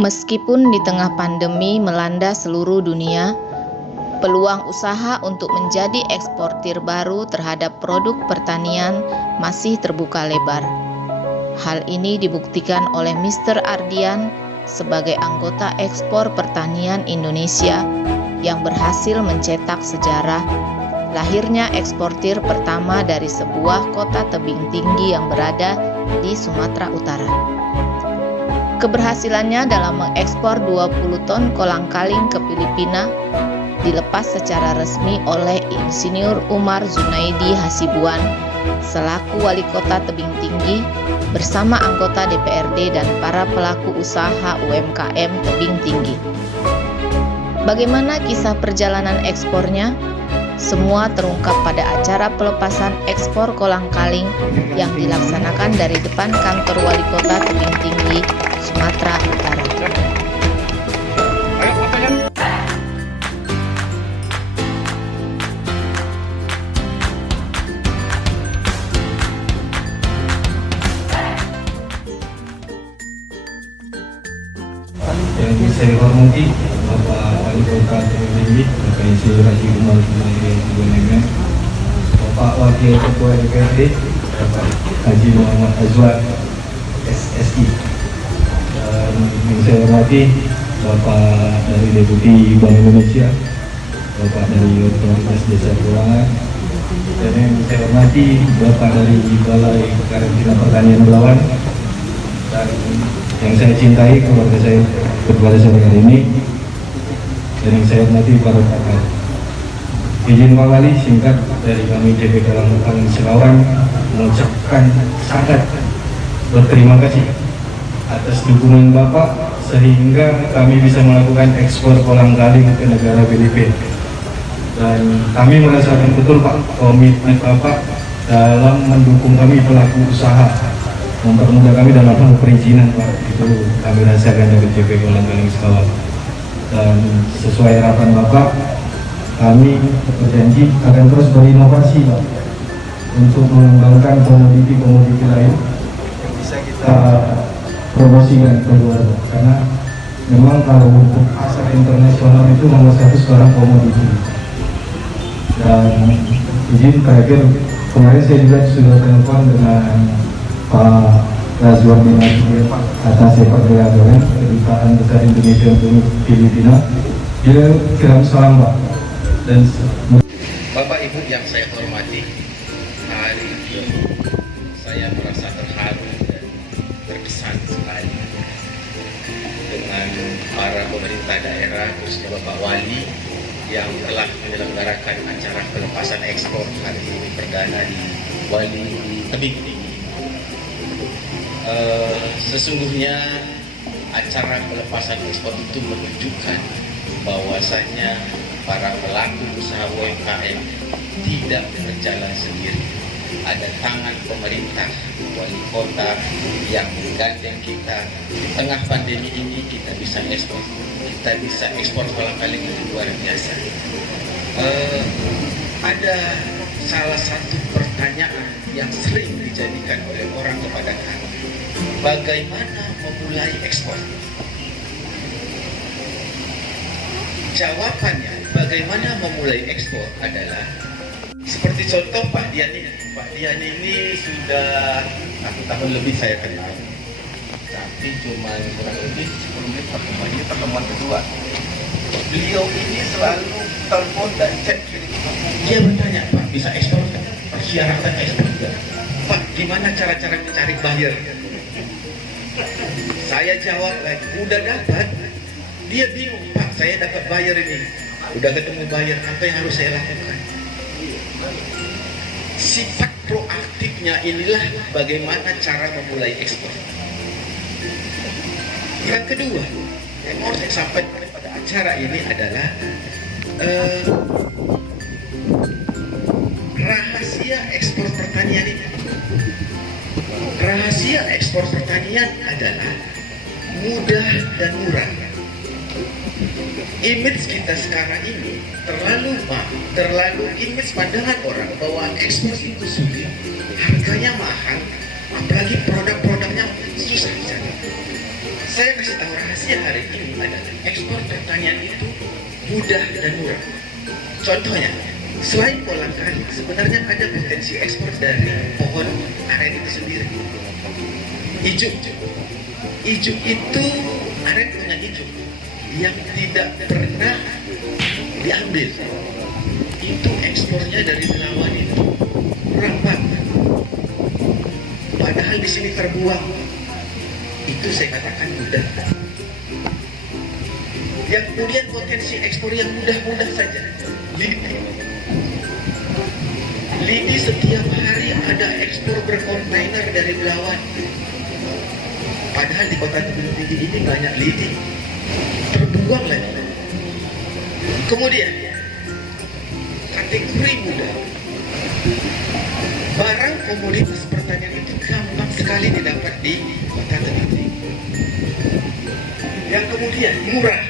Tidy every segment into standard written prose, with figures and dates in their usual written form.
Meskipun di tengah pandemi melanda seluruh dunia, peluang usaha untuk menjadi eksportir baru terhadap produk pertanian masih terbuka lebar. Hal ini dibuktikan oleh Mr. Ardian sebagai anggota ekspor pertanian Indonesia yang berhasil mencetak sejarah lahirnya eksportir pertama dari sebuah kota tebing tinggi yang berada di Sumatera Utara. Keberhasilannya dalam mengekspor 20 ton kolang-kaling ke Filipina dilepas secara resmi oleh Insinyur Umar Zunaidi Hasibuan selaku Wali Kota Tebing Tinggi bersama anggota DPRD dan para pelaku usaha UMKM Tebing Tinggi. Bagaimana kisah perjalanan ekspornya? Semua terungkap pada acara pelepasan ekspor kolang-kaling yang dilaksanakan dari depan kantor Wali Kota Tebing Tinggi, Sumatera Utara. Yang saya hormati Bapak Wali Kota Tebing Tinggi, Bapak Insinyur Haji Umar Zunaidi Hasibuan, Bapak Wakil Ketua DPRD, Bapak Haji Muhammad Azwar, SSI, dan yang saya hormati Bapak dari Deputi Bank Indonesia, Bapak dari Otoritas Jasa Keuangan, dan yang saya hormati Bapak dari Balai Karantina Pertanian Belawan, dan yang saya cintai keluarga saya pada sore hari ini, dan yang saya hormati para pakar. Izin Pak Wali singkat dari kami DP Kolang-kaling Serawan mengucapkan sangat berterima kasih atas dukungan Bapak sehingga kami bisa melakukan ekspor kolang-kaling ke negara Filipina. Dan kami merasakan betul Pak komitmen Bapak dalam mendukung kami pelaku usaha, mempermudah kami dalam hal perizinan Pak. Itu kami rasakan dari DP Kolang-kaling Serawan. Dan sesuai harapan Bapak, kami berjanji akan terus berinovasi Pak untuk mengembangkan komoditi-komoditi lain yang bisa kita promosikan keluar, karena memang kalau untuk pasar internasional itu nomor satu sekarang komoditi. Dan izin terakhir, kemarin saya juga sudah telepon dengan Pak Razwan bin Nasir atas sepak bola Kedutaan Besar Indonesia untuk Filipina. Dia kirim salam Pak. Dan Bapak Ibu yang saya hormati, hari ini saya merasa terharu dan terkesan sekali dengan para pemerintah daerah, khususnya Bapak Wali yang telah menyelenggarakan acara pelepasan ekspor hari ini perdana di Wali Tebing Tinggi. Sesungguhnya acara pelepasan ekspor itu menunjukkan bahwasannya para pelaku usaha UMKM tidak berjalan sendiri. Ada tangan pemerintah, wali kota yang menggandeng kita. Di tengah pandemi ini kita bisa ekspor. Kita bisa ekspor kolang-kaling yang luar biasa. Ada salah satu pertanyaan yang sering dijadikan oleh orang kepada kami. Bagaimana memulai ekspor? Jawabannya, bagaimana memulai ekspor adalah seperti contoh Pak Dian ini. Pak Dian ini sudah 1 tahun lebih saya kenal, tapi cuma kurang lebih 10 menit pertemuan kedua. Beliau ini selalu telepon dan chat. Dia bertanya, Pak bisa ekspor kan? Persyaratan ekspor enggak? Pak gimana cara-cara mencari buyer? Saya jawab lagi, udah dapat. Dia bingung, Pak saya dapat buyer ini, udah ketemu buyer, apa yang harus saya lakukan? Sifat proaktifnya inilah bagaimana cara memulai ekspor. Yang kedua yang mau saya sampaikan pada acara ini adalah rahasia ekspor pertanian ini. Rahasia ekspor pertanian adalah mudah dan murah. Image kita sekarang ini terlalu image pandangan orang bahwa ekspor itu sulit, harganya mahal, apalagi produk-produknya susah. Saya kasih tahu rahasia hari ini adalah ekspor pertanian itu mudah dan murah. Contohnya, selain kolang kaling, sebenarnya ada potensi ekspor dari pohon aren itu sendiri. Ijuk itu aren punya ijuk yang tidak pernah diambil. Itu ekspornya dari Belawan itu kurang banget. Padahal di sini terbuang. Itu saya katakan mudah. Yang kemudian potensi ekspor yang mudah-mudah saja. Lidi setiap hari ada ekspor berkontainer dari Belawan. Padahal di kota Tebing Tinggi ini banyak lidi. Terbuang lagi. Kemudian kategori mudah. Barang komoditas pertanian itu gampang sekali didapat di kota Tebing Tinggi. Yang kemudian murah.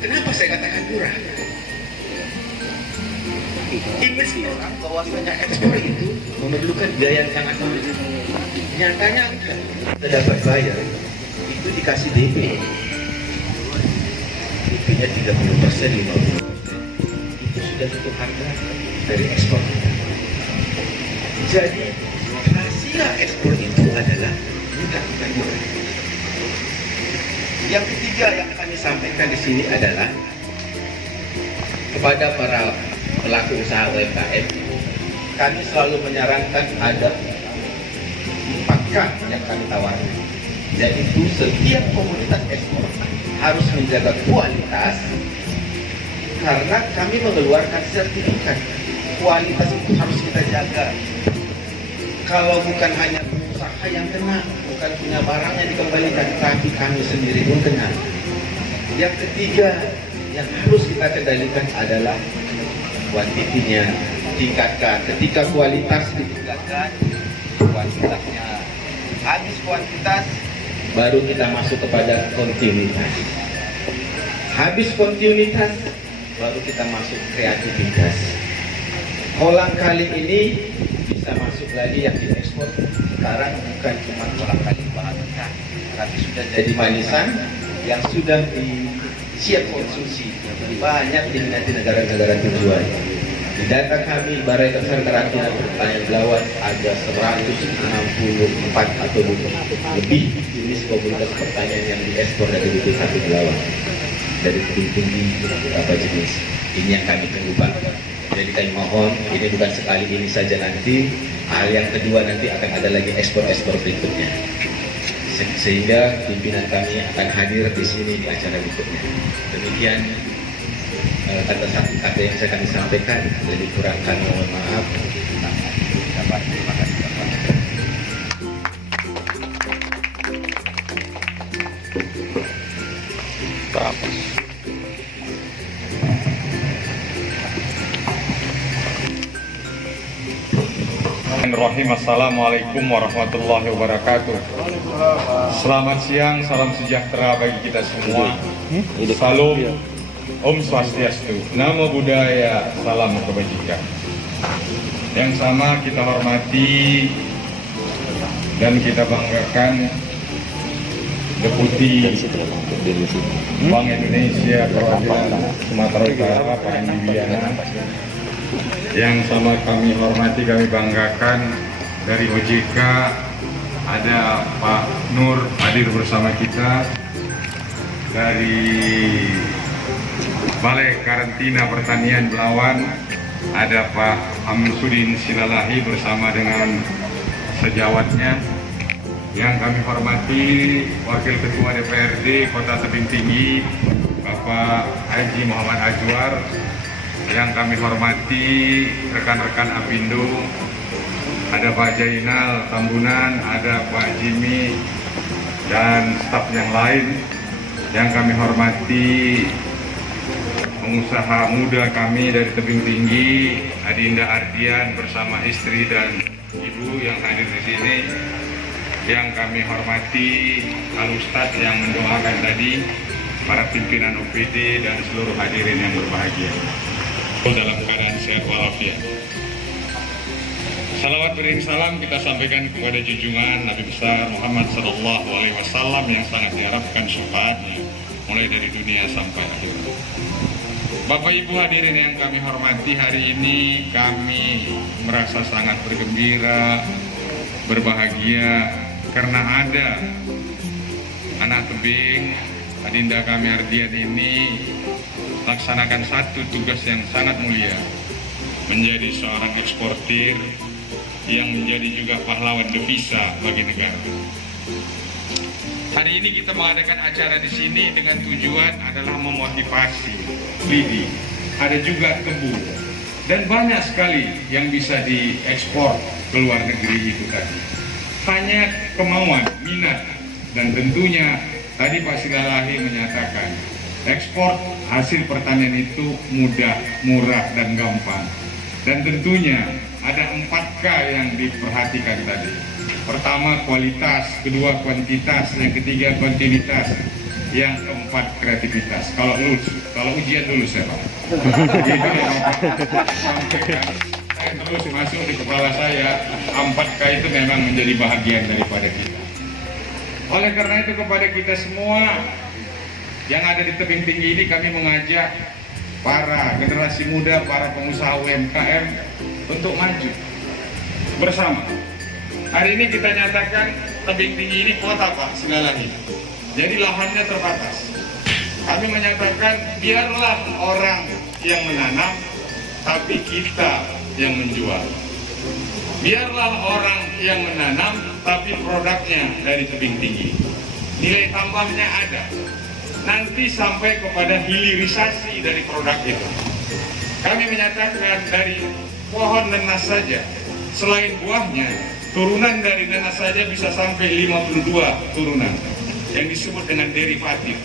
Kenapa saya katakan murah? Image orang bahwasanya ekspor itu memerlukan biaya yang sangat mahal. Nyatanya kita dapat bayar itu dikasih DP. DP-nya 30%, 50%. Itu sudah satu harga dari ekspor. Jadi hasil ekspor itu adalah mudah dan murah. Yang ketiga yang kami sampaikan di sini adalah kepada para pelaku usaha UMKM, kami selalu menyarankan ada 4K yang kami tawarkan, yaitu setiap komoditas ekspor harus menjaga kualitas karena kami mengeluarkan sertifikat. Kualitas itu harus kita jaga. Kalau bukan hanya pengusaha yang kena, bukan punya barang yang dikembalikan, tapi kami sendiri pun kena. Yang ketiga yang harus kita kendalikan adalah kuantitinya, tingkatkan. Ketika kualitas ditingkatkan, kuantitasnya habis kuantitas, baru kita masuk kepada kontinuitas. Habis kontinuitas, baru kita masuk kreativitas. Kolang kaling ini bisa masuk lagi yang diekspor sekarang bukan cuma kolang kaling bahan mentah, tapi sudah jadi manisan yang sudah siap konsumsi. Banyak diminati negara-negara tujuan. Di data kami, Balai Besar Karantina Pertanian Belawan ada 164 atau lebih jenis komoditas pertanian yang diekspor dari BPKP Belawan. Dari tinggi beberapa jenis. Ini yang kami tunggu, Pak. Jadi kami mohon, ini bukan sekali ini saja nanti. Hal yang kedua nanti akan ada lagi ekspor-ekspor berikutnya. Sehingga pimpinan kami akan hadir di sini di acara berikutnya. Demikian kata-kata yang saya kami sampaikan. Jadi kurang kami mohon maaf. Terima kasih. Bismillahirrahmanirrahim. Assalamualaikum warahmatullahi wabarakatuh. Selamat siang, salam sejahtera bagi kita semua. Salam, Om Swastiastu, Namo Buddhaya, salam kebajikan. Yang sama kita hormati dan kita banggakan Deputi Bank Indonesia Perwakilan Sumatera Utara, Pak Andi Wiana. Yang sama kami hormati, kami banggakan dari OJK ada Pak Nur hadir bersama kita. Dari Balai Karantina Pertanian Belawan ada Pak Amsudin Silalahi bersama dengan sejawatnya. Yang kami hormati Wakil Ketua DPRD Kota Tebing Tinggi Bapak Haji Muhammad Azwar. Yang kami hormati rekan-rekan Apindo, ada Pak Jainal Tambunan, ada Pak Jimmy dan staf yang lain. Yang kami hormati pengusaha muda kami dari Tebing Tinggi, Adinda Ardian bersama istri dan ibu yang hadir di sini. Yang kami hormati Al Ustadz yang mendoakan tadi, para pimpinan OPD dan seluruh hadirin yang berbahagia. Dalam keadaan sehat walafiat. Salawat beriring salam kita sampaikan kepada junjungan Nabi besar Muhammad Sallallahu Alaihi Wasallam yang sangat diharapkan syafaatnya mulai dari dunia sampai akhirat. Bapak Ibu hadirin yang kami hormati, hari ini kami merasa sangat bergembira, berbahagia karena ada anak tebing adinda kami Ardian ini laksanakan satu tugas yang sangat mulia, menjadi seorang eksportir yang menjadi juga pahlawan devisa bagi negara. Hari ini kita mengadakan acara di sini dengan tujuan adalah memotivasi lidi. Ada juga tebu dan banyak sekali yang bisa diekspor ke luar negeri itu tadi. Hanya kemauan, minat, dan tentunya tadi Pak Silalahi menyatakan ekspor hasil pertanian itu mudah, murah, dan gampang. Dan tentunya ada 4K yang diperhatikan tadi. Pertama kualitas, kedua kuantitas, yang ketiga kontinuitas, yang keempat kreativitas. Kalau ujian lulus ya Pak. Itu yang sampaikan. Saya terus masuk di kepala saya, 4K itu memang menjadi bahagian daripada kita. Oleh karena itu kepada kita semua yang ada di tebing tinggi ini, kami mengajak para generasi muda, para pengusaha UMKM untuk maju bersama. Hari ini kita nyatakan tebing tinggi ini kota Pak Silalahi, jadi lahannya terbatas. Kami menyatakan biarlah orang yang menanam, tapi kita yang menjual. Biarlah orang yang menanam, tapi produknya dari tebing tinggi. Nilai tambahnya ada. Nanti sampai kepada hilirisasi dari produk itu. Kami menyatakan dari pohon nanas saja, selain buahnya, turunan dari nanas saja bisa sampai 52 turunan yang disebut dengan derivatif.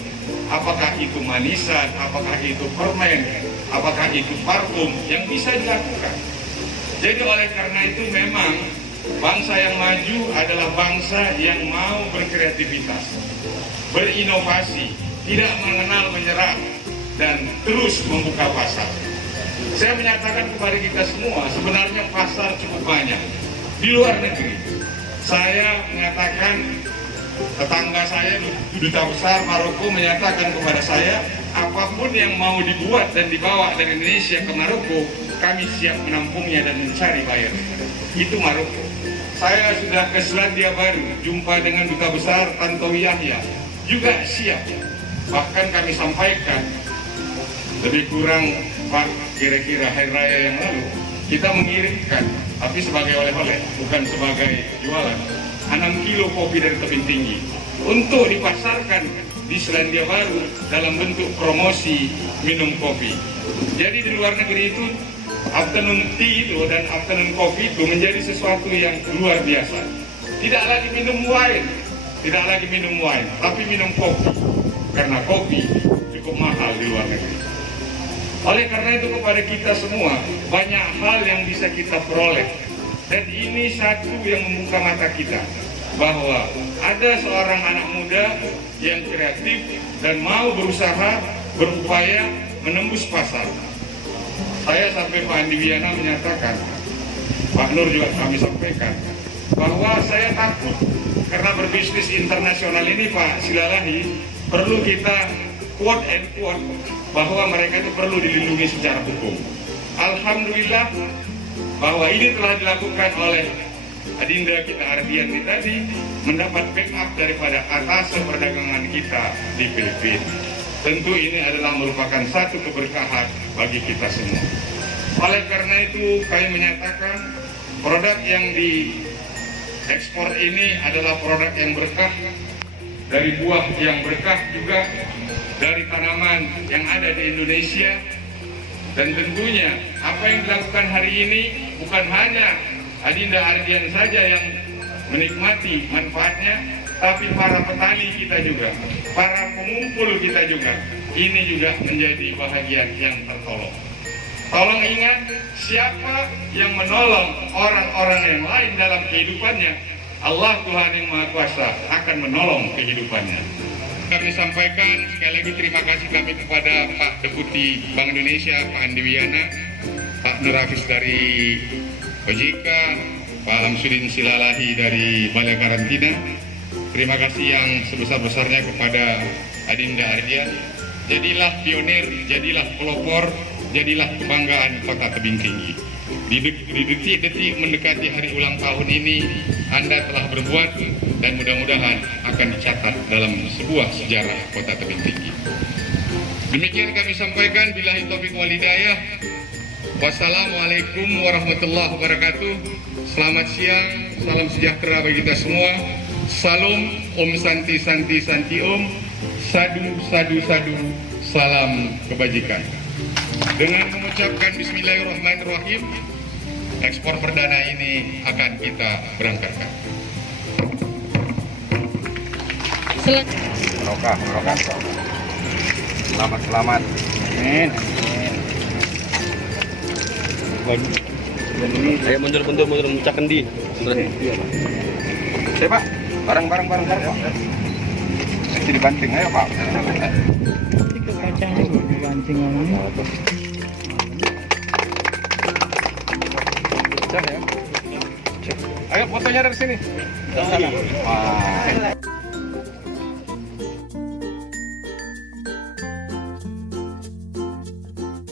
Apakah itu manisan, apakah itu permen, apakah itu parfum yang bisa dilakukan. Jadi oleh karena itu memang bangsa yang maju adalah bangsa yang mau berkreativitas, berinovasi, tidak mengenal menyerah, dan terus membuka pasar. Saya menyatakan kepada kita semua, sebenarnya pasar cukup banyak di luar negeri. Saya menyatakan, tetangga saya, duta besar Maroko menyatakan kepada saya, apapun yang mau dibuat dan dibawa dari Indonesia ke Maroko, kami siap menampungnya dan mencari bayar. Itu Maroko. Saya sudah ke Selandia Baru, jumpa dengan duta besar Tantowi Yahya, juga siap. Bahkan kami sampaikan, lebih kurang Pak, kira-kira hari raya yang lalu, kita mengirimkan, tapi sebagai oleh-oleh, bukan sebagai jualan, 6 kilo kopi dari tebing tinggi, untuk dipasarkan di Selandia Baru dalam bentuk promosi minum kopi. Jadi di luar negeri itu, afternoon tea itu dan afternoon coffee itu menjadi sesuatu yang luar biasa. Tidak lagi minum wine, tapi minum kopi. Karena kopi cukup mahal di luar negeri. Oleh karena itu kepada kita semua banyak hal yang bisa kita peroleh, dan ini satu yang membuka mata kita bahwa ada seorang anak muda yang kreatif dan mau berusaha, berupaya menembus pasar. Saya sampai Pak Andi Wiana menyatakan, Pak Nur juga kami sampaikan, bahwa saya takut karena berbisnis internasional ini Pak Silalahi, perlu kita quote and quote bahwa mereka itu perlu dilindungi secara hukum. Alhamdulillah bahwa ini telah dilakukan oleh adinda kita Ardian ini tadi, mendapat backup daripada atas perdagangan kita di Filipina. Tentu ini adalah merupakan satu keberkahan bagi kita semua. Oleh karena itu kami menyatakan produk yang diekspor ini adalah produk yang berkah, dari buah yang berkah juga, dari tanaman yang ada di Indonesia. Dan tentunya apa yang dilakukan hari ini bukan hanya adinda Ardian saja yang menikmati manfaatnya, tapi para petani kita juga, para pengumpul kita juga, ini juga menjadi bahagian yang tertolong. Tolong ingat, siapa yang menolong orang-orang yang lain dalam kehidupannya, Allah Tuhan yang Maha Kuasa akan menolong kehidupannya. Kami sampaikan sekali lagi terima kasih kami kepada Pak Deputi Bank Indonesia, Pak Andi Wiana, Pak Nur Hafiz dari OJK, Pak Amsudin Silalahi dari Balai Karantina. Terima kasih yang sebesar-besarnya kepada Adinda Ardian. Jadilah pionir, jadilah pelopor, jadilah kebanggaan Kota Tebing Tinggi. Di detik-detik mendekati hari ulang tahun ini, Anda telah berbuat dan mudah-mudahan akan dicatat dalam sebuah sejarah Kota Tebing Tinggi. Demikian kami sampaikan, billahi taufiq wal hidayah. Wassalamualaikum warahmatullahi wabarakatuh. Selamat siang, salam sejahtera bagi kita semua. Salam, Om Santi Santi Santi Om. Sadu Sadu Sadu, salam kebajikan. Dengan mengucapkan Bismillahirrahmanirrahim, ekspor perdana ini akan kita berangkatkan. Merokah. Selamat. Amin. Ayo mundur mencak kendi. Saya Pak, barang Pak. Nanti dibanting, ayo Pak. Ke kacangnya dibanting orangnya. Ayo fotonya dari sini. Wah.